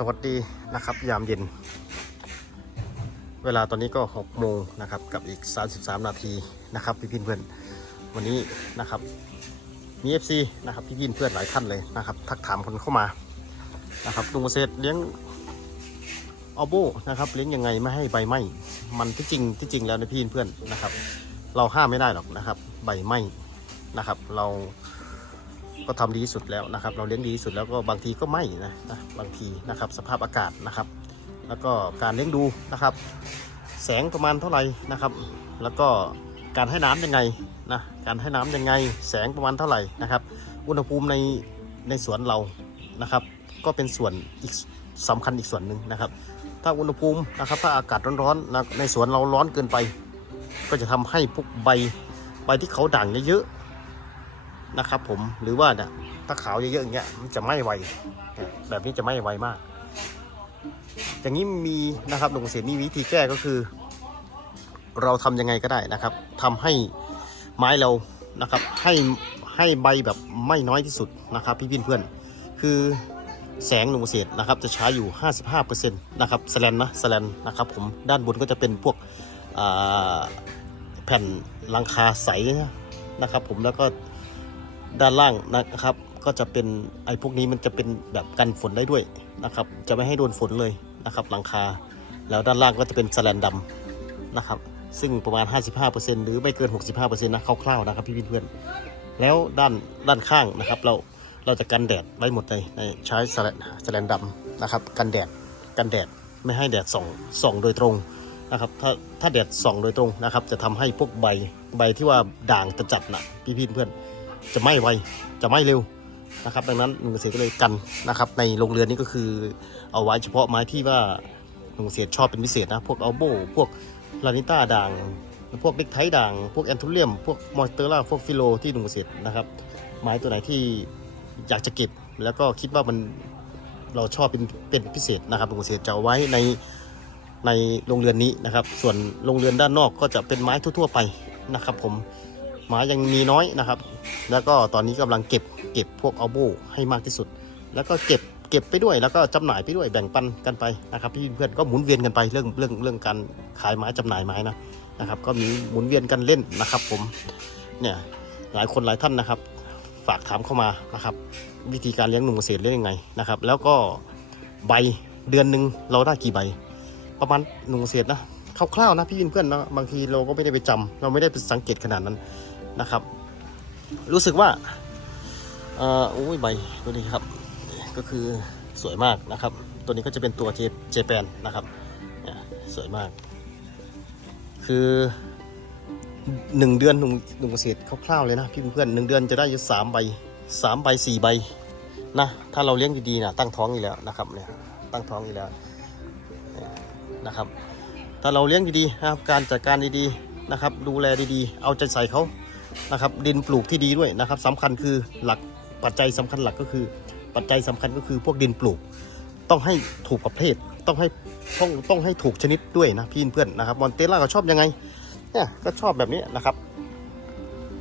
สวัสดีนะครับยามเย็น เวลาตอนนี้ก็6โมงนะครับกับอีก 33 นาทีนะครับพี่พินเพื่อนวันนี้นะครับมี FC นะครับพี่พินเพื่อนหลายท่านเลยนะครับทักถามคนเข้ามานะครับลุงเกษตรเลี้ยงออโบนะครับเลี้ยงยังไงไม่ให้ใบไหม้มันที่จริงที่จริงแล้วนะพี่เพื่อนนะครับ เราห้ามไม่ได้หรอกนะครับ ใบไหม้นะครับ เรา ก็ทำดีที่สุดแล้วนะครับ เราเลี้ยงดีที่สุดแล้วก็บางทีก็ไม่นะนะบางทีนะครับสภาพอากาศนะครับ แล้วก็การเลี้ยงดูนะครับ แสงประมาณเท่าไหร่นะครับ แล้วก็การให้น้ำยังไงนะการให้น้ำยังไง แสงประมาณเท่าไหร่นะครับ อุณหภูมิในในสวนเรานะครับ ก็เป็นส่วนอีกสำคัญอีกส่วนหนึ่งนะครับ ถ้าอุณหภูมินะครับถ้าอากาศร้อนๆนะในสวนเราร้อนเกินไป ก็จะทำให้พวกใบใบที่เขาด่างเยอะ นะครับ ผมหรือว่าเนี่ยถ้าขาวเยอะๆอย่างเงี้ยมันจะไหม้ไวแบบนี้จะไหม้ไวมาก อย่างนี้มีนะครับลุงเกษตรมีวิธีแก้ก็คือ เราทำยังไงก็ได้นะครับทำให้ไม้เรานะครับ ให้ให้ใบแบบไม่น้อยที่สุดนะครับ พี่พี่เพื่อนคือแสงลุงเกษนะครับจะใช้อยู่ 55%นะครับสแลนนะสแลนนะครับผมด้านบนก็จะเป็นพวกแผ่นลังคาใสนะครับผมแล้วก็ ด้านล่างนะครับ ก็จะเป็นไอ้พวกนี้มันจะเป็นแบบกันฝนได้ด้วยนะครับ จะไม่ให้โดนฝนเลยนะครับ หลังคา แล้วด้านล่างก็จะเป็นสแลนดำนะครับ ซึ่งประมาณ 55%หรือไม่เกิน 65%นะคร่าวๆนะครับพี่เพื่อนๆแล้วด้านด้านข้างนะครับ เราเราจะกันแดดไว้หมดเลยในใช้สแลนสแลนดำนะครับ กันแดดกันแดดไม่ให้แดดส่องส่องโดยตรงนะครับถ้าถ้าแดดส่องโดยตรงนะครับ จะทำให้พวกใบใบที่ว่าด่างจะจัดนะพี่เพื่อน จะไหม้ไว จะไหม้เร็วนะครับ ดังนั้นลุงเกษตรก็เลยกันนะครับ ในโรงเรือนนี้ก็คือเอาไว้เฉพาะไม้ที่ว่าลุงเกษตรชอบเป็นพิเศษนะ พวกอัลโบ พวกลานิต้าด่าง พวกเด็กไทด่าง พวกแอนทูเรียม พวกมอนเตอร่า พวกฟิโลที่ลุงเกษตรนะครับ ไม้ตัวไหนที่อยากจะเก็บ แล้วก็คิดว่ามันเราชอบเป็นเป็นพิเศษนะครับลุงเกษตรจะเอาไว้ในในโรงเรือนนี้นะครับ ส่วนโรงเรือนด้านนอกก็จะเป็นไม้ทั่ว ๆ ไปนะครับผม หมายังมีน้อยนะครับ แล้วก็ตอนนี้กำลังเก็บเก็บพวกอัลโบให้มากที่สุด แล้วก็เก็บเก็บไปด้วยแล้วก็จำหน่ายไปด้วยแบ่งปันกันไปนะครับพี่เพื่อนก็หมุนเวียนกันไปเรื่องเรื่องเรื่องการขายไม้จำหน่ายไม้นะนะครับ ก็มีหมุนเวียนกันเล่นนะครับ ผมเนี่ยหลายคนหลายท่านนะครับ ฝากถามเข้ามานะครับ วิธีการเลี้ยงหนุ่มเกษตรเลี้ยงยังไงนะครับ แล้วก็ใบเดือนหนึ่งเราได้กี่ใบ ประมาณหนุ่มเกษตรนะคร่าวๆนะพี่เพื่อนนะบางทีเราก็ไม่ได้ไปจำเราไม่ได้ไปสังเกตขนาดนั้น นะครับ รู้สึกว่าเอ่อโอ้ยใบตัวนี้ครับ ก็คือสวยมากนะครับ ตัวนี้ก็จะเป็นตัวเจเจแปนนะครับเนี่ยสวยมาก คือหนึ่งเดือนหนุ่มหนุ่มเกษตรคร่าวๆเลยนะพี่เพื่อนหนึ่งเดือนจะได้อยู่สามใบสามใบสี่ใบนะถ้าเราเลี้ยงดีๆนะตั้งท้องอยู่แล้วนะครับเนี่ยตั้งท้องอยู่แล้วนะครับ ถ้าเราเลี้ยงดีๆนะครับการจัดการดีๆนะครับ ดูแลดีๆ เอาใจใส่เขา นะครับดินปลูกที่ดีด้วยนะครับสำคัญคือหลักปัจจัยสำคัญหลักก็คือ ปัจจัยสำคัญก็คือพวกดินปลูก ต้องให้ถูกประเภทต้องให้ต้องต้องให้ถูกชนิดด้วยนะพี่เพื่อนนะครับมอนเตล่าก็ชอบยังไงเนี่ยก็ชอบแบบนี้นะครับ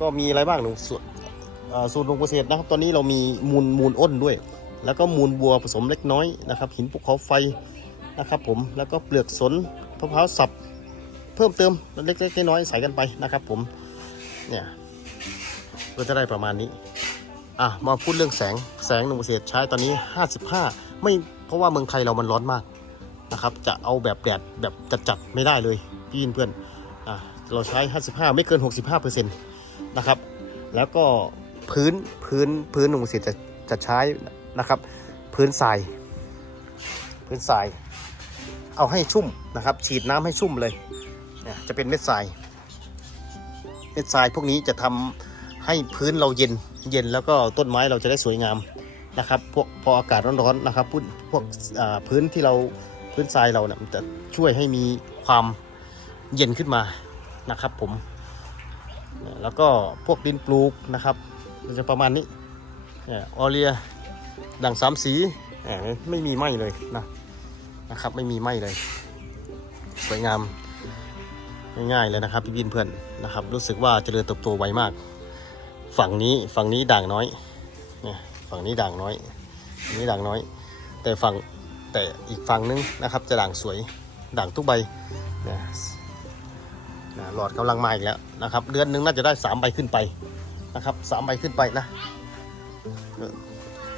ก็มีอะไรบ้างหนูส่วนเอ่อสูตรลงเกษตรนะครับ ตอนนี้เรามีมูลมูลอ้นด้วย แล้วก็มูลบัวผสมเล็กน้อยนะครับ หินภูเขาไฟนะครับผมแล้วก็เปลือกสนมะพร้าวสับ เพิ่มเติมเล็กๆน้อยๆใส่กันไปนะครับ ผมเนี่ย ก็จะได้ประมาณนี้อะมาพูดเรื่องแสงแสงหนุ่มเกษตรใช้ตอนนี้ 55 ไม่เพราะว่าเมืองไทยเรามันร้อนมากนะครับ จะเอาแบบแดดแบบจัดๆไม่ได้เลยพี่เพื่อนอะเราใช้ 55 ไม่เกิน 65เปอร์เซ็นต์นะครับ แล้วก็พื้นพื้นพื้นหนุ่มเกษตรจะจะใช้นะครับ พื้นทราย พื้นทราย เอาให้ชุ่มนะครับ ฉีดน้ำให้ชุ่มเลยเนี่ยจะเป็นเม็ดทรายเม็ดทรายพวกนี้จะทำ ให้พื้นเราเย็นเย็นแล้วก็ต้นไม้เราจะได้สวยงามนะครับพวกพออากาศร้อนๆนะครับพวกพวกพื้นที่เราพื้นทรายเราเนี่ยมันจะช่วยให้มีความเย็นขึ้นมานะครับผม แล้วก็พวกดินปลูกนะครับจะประมาณนี้ออเรียด่างสามสีไม่มีไหมเลยนะนะครับไม่มีไหมเลย สวยงามง่ายๆเลยนะครับพี่บินเพื่อนนะครับ รู้สึกว่าเจริญเติบโตไวมาก ฝั่งนี้ฝั่งนี้ด่างน้อยนี่ยฝั่งนี้ด่างน้อยนี้ด่างน้อย แต่ฝั่งแต่อีกฝั่งนึงนะครับจะด่างสวยด่างทุกใบนี่ยนะหลอดกำลังมาอีกแล้วนะครับเดือนหนึงน่าจะได้สามใบขึ้นไปนะครับสามใบขึ้นไปนะ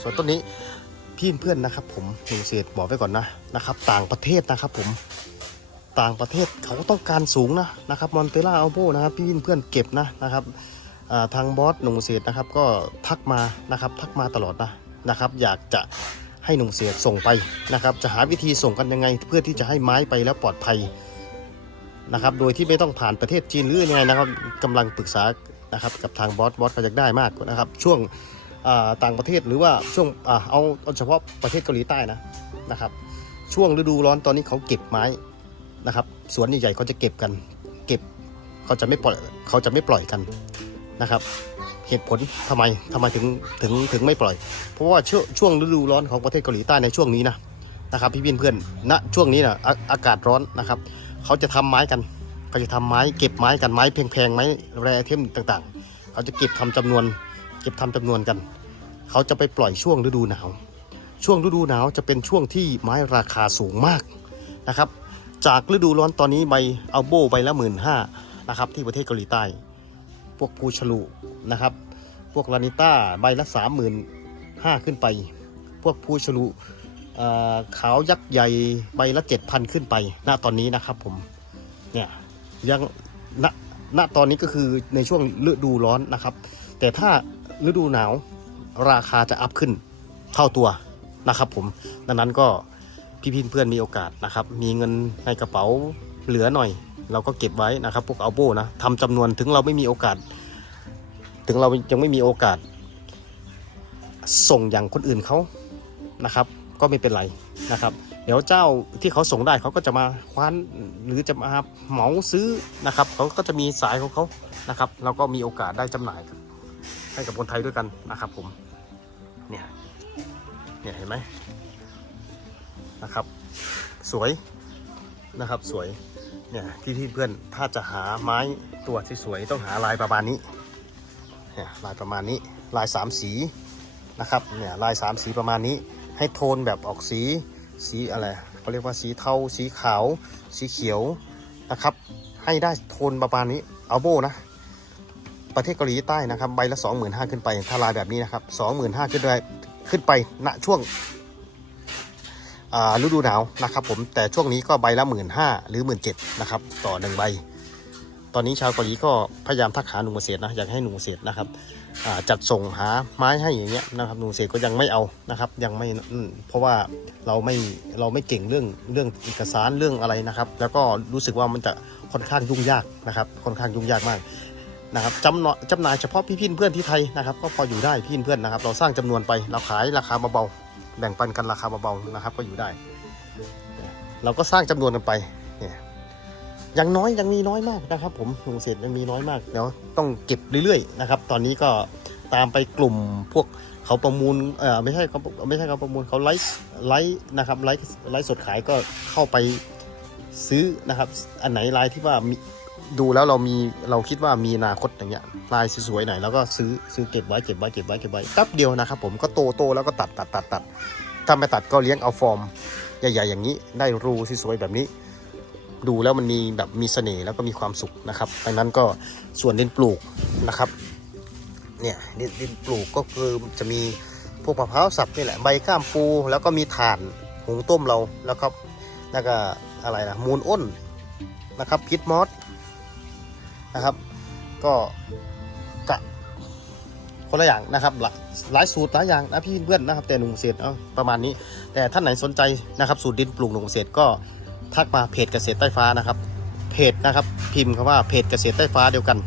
ส่วนต้นนี้พี่เพื่อนนะครับ ผมหนุ่มเศษบอกไว้ก่อนนะนะครับ ต่างประเทศนะครับผมต่างประเทศเขาต้องการสูงนะนะครับมอนเตล่าอัลโบนะครับพี่วินเพื่อนเก็บนะนะครับ ทางบอสหนุ่มเศษนะครับก็ทักมานะครับทักมาตลอดนะนะครับ อยากจะให้หนุ่มเศษส่งไปนะครับ จะหาวิธีส่งกันยังไง เพื่อที่จะให้ไม้ไปแล้วปลอดภัยนะครับ โดยที่ไม่ต้องผ่านประเทศจีนหรือยังไงนะครับกำลังปรึกษานะครับกับทางบอสบอสเขาอยากได้มากนะครับ ช่วงต่างประเทศหรือว่าช่วงอเอาเอาเฉพาะประเทศเกาหลีใต้นะนะครับ ช่วงฤดูร้อนตอนนี้เขาเก็บไม้นะครับสวนใหญ่ๆเขาจะเก็บกัน เก็บเขาจะไม่ปล่อยเขาจะไม่ปล่อยกัน นะครับ เหตุผลทำไมทำไมถึงถึงถึงไม่ปล่อย เพราะว่าช่วงช่วงฤดูร้อนของประเทศเกาหลีใต้ในช่วงนี้นะนะครับ พี่เพื่อนๆณช่วงนี้นะอาอากาศร้อนนะครับ เขาจะทำไม้กันเขาจะทำไม้เก็บไม้กันไม้แพงๆไม้แร่เทมต่างๆ เขาจะเก็บทำจำนวน เก็บทำจำนวนกัน เขาจะไปปล่อยช่วงฤดูหนาว ช่วงฤดูหนาวจะเป็นช่วงที่ไม้ราคาสูงมากนะครับ จากฤดูร้อนตอนนี้ใบอัลโบใบละหมื่นห้านะครับที่ประเทศเกาหลีใต้ พวกพูชลุนะครับ พวกลานิต้าใบละสามหมื่นห้าขึ้นไป พวกพูชลุเขาวยักษ์ใหญ่ใบละเจ็ดพันขึ้นไป ณตอนนี้นะครับผมเนี่ยยังณณตอนนี้ก็คือในช่วงฤดูร้อนนะครับ แต่ถ้าฤดูหนาวราคาจะอัพขึ้นเท่าตัวนะครับผมดังนั้นก็พี่พี่เพื่อนมีโอกาสนะครับ มีเงินในกระเป๋าเหลือหน่อย เราก็เก็บไว้นะครับพวกอัลโบนะทำจำนวนถึงเราไม่มีโอกาส ถึงเรายังไม่มีโอกาส ส่งอย่างคนอื่นเขานะครับ ก็ไม่เป็นไรนะครับ เดี๋ยวเจ้าที่เขาส่งได้เขาก็จะมาคว้านหรือจะมาเหมาซื้อนะครับเขาก็จะมีสายของเขานะครับเราก็มีโอกาสได้จำหน่ายให้กับคนไทยด้วยกันนะครับผมเนี่ยเนี่ยเห็นไหมนะครับ สวยนะครับสวย เนี่ยพี่ที่เพื่อนถ้าจะหาไม้ตัวที่สวยๆต้องหาลายประมาณนี้เนี่ยลายประมาณนี้ลายสามสีนะครับเนี่ยลายสามสีประมาณนี้ให้โทนแบบออกสีสีอะไรเขาเรียกว่าสีเทาสีขาว สีเขียวนะครับ ให้ได้โทนประมาณนี้เอาโบนะประเทศเกาหลีใต้นะครับใบละ 25,000 ขึ้นไปถ้าลายแบบนี้นะครับ 25,000 ขึ้นไปขึ้นไปณช่วง ฤดูหนาวนะครับผมแต่ช่วงนี้ก็ใบละหมื่นห้าหรือหมื่นเจ็ดนะครับต่อหนึ่งใบ ตอนนี้ชาวเกาหลีก็พยายามทักหาหนุ่มเกษตรนะอยากให้หนุ่มเกษตรนะครับจัดส่งหาไม้ให้อย่างเงี้ยนะครับหนุ่มเกษตรก็ยังไม่เอานะครับยังไม่เพราะว่าเราไม่เราไม่เก่งเรื่องเรื่องเอกสารเรื่องอะไรนะครับ แล้วก็รู้สึกว่ามันจะค่อนข้างยุ่งยากนะครับค่อนข้างยุ่งยากมากนะครับจำเนาะจำหน่ายเฉพาะพี่พินเพื่อนที่ไทยนะครับ ก็พออยู่ได้พี่เพื่อนนะครับ เราสร้างจำนวนไปเราขายราคาเบาๆ แบ่งปันกันราคาเบาๆนะครับ ก็อยู่ได้ เราก็สร้างจำนวนกันไปเนี่ยยังน้อยยังมีน้อยมากนะครับ ผมหนุ่มเศษยังมีน้อยมากเดี๋ยวต้องเก็บเรื่อยๆนะครับ ตอนนี้ก็ตามไปกลุ่มพวกเขาประมูลเออไม่ใช่เขาไม่ใช่เขาประมูลเขาไลฟ์ไลฟ์นะครับไลฟ์ไลฟ์สดขายก็เข้าไปซื้อนะครับ อันไหนลายที่ว่ามี ดูแล้วเรามีเราคิดว่ามีอนาคตอย่างเงี้ยลายสวยๆหน่อยแล้วก็ซื้อซื้อเก็บไว้เก็บไว้เก็บไว้เก็บไว้แป๊บเดียวนะครับผมก็โตโตแล้วก็ตัดตัดตัดตัดถ้าไม่ตัดก็เลี้ยงเอาฟอร์มใหญ่ๆอย่างนี้ ได้รูสวยๆแบบนี้ ดูแล้วมันมีแบบมีเสน่ห์แล้วก็มีความสุขนะครับดังนั้นก็ส่วนดินปลูกนะครับเนี่ยดดินปลูกก็คือจะมีพวกมะพร้าวสับนี่แหละใบก้ามปูแล้วก็มีถ่านหุงต้มเราแล้วก็แล้วก็อะไรนะมูลอ้นนะครับพิษมอส นะครับ ก็กะคนละอย่างนะครับหลายหลายสูตรหลายอย่างนะพี่เพื่อนนะครับ แต่หนุ่มเกษตรเอาประมาณนี้ แต่ท่านไหนสนใจนะครับ สูตรดินปลูกหนุ่มเกษตรก็ทักมาเพจเกษตรใต้ฟ้านะครับ เพจนะครับพิมพ์คำว่าเพจเกษตรใต้ฟ้าเดียวกัน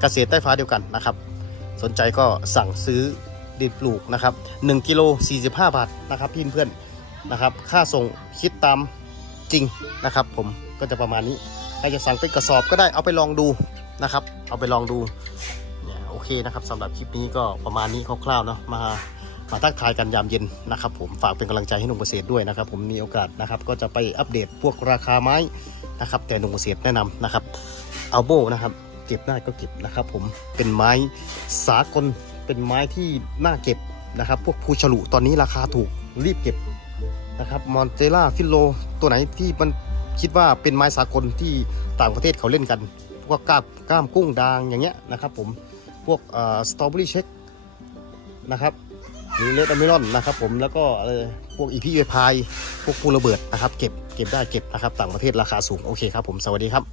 เกษตรใต้ฟ้าเดียวกันนะครับ สนใจก็สั่งซื้อดินปลูกนะครับ1กิโล45 บาทนะครับพี่เพื่อนนะครับ ค่าส่งคิดตามจริงนะครับ ผมก็จะประมาณนี้ใครจะสั่งเป็นกระสอบก็ได้เอาไปลองดู นะครับ เอาไปลองดูเนี่ยโอเคนะครับสำหรับคลิปนี้ก็ประมาณนี้คร่าวๆเนาะมามาทักทายกันยามเย็นนะครับ ผมฝากเป็นกำลังใจให้หนุ่มเกษตรด้วยนะครับ ผมมีโอกาสนะครับ ก็จะไปอัปเดตพวกราคาไม้นะครับ แต่หนุ่มเกษตรแนะนำนะครับเอาโบนะครับ เก็บได้ก็เก็บนะครับ ผมเป็นไม้สากลเป็นไม้ที่น่าเก็บนะครับ พวกภูฉลุตอนนี้ราคาถูกรีบเก็บนะครับมอนเตล่าฟิโลตัวไหนที่มันคิดว่าเป็นไม้สากลที่ต่างประเทศเขาเล่นกัน พวกก้ามก้ามกุ้งดางอย่างเงี้ยนะครับผมพวกสตรอเบอรี่เช็คนะครับหรือเลดอะมิลอนนะครับผมแล้วก็อะไรพวกอีพีเวพายพวกปูระเบิดนะครับเก็บเก็บได้เก็บนะครับต่างประเทศราคาสูงโอเคครับผมสวัสดีครับ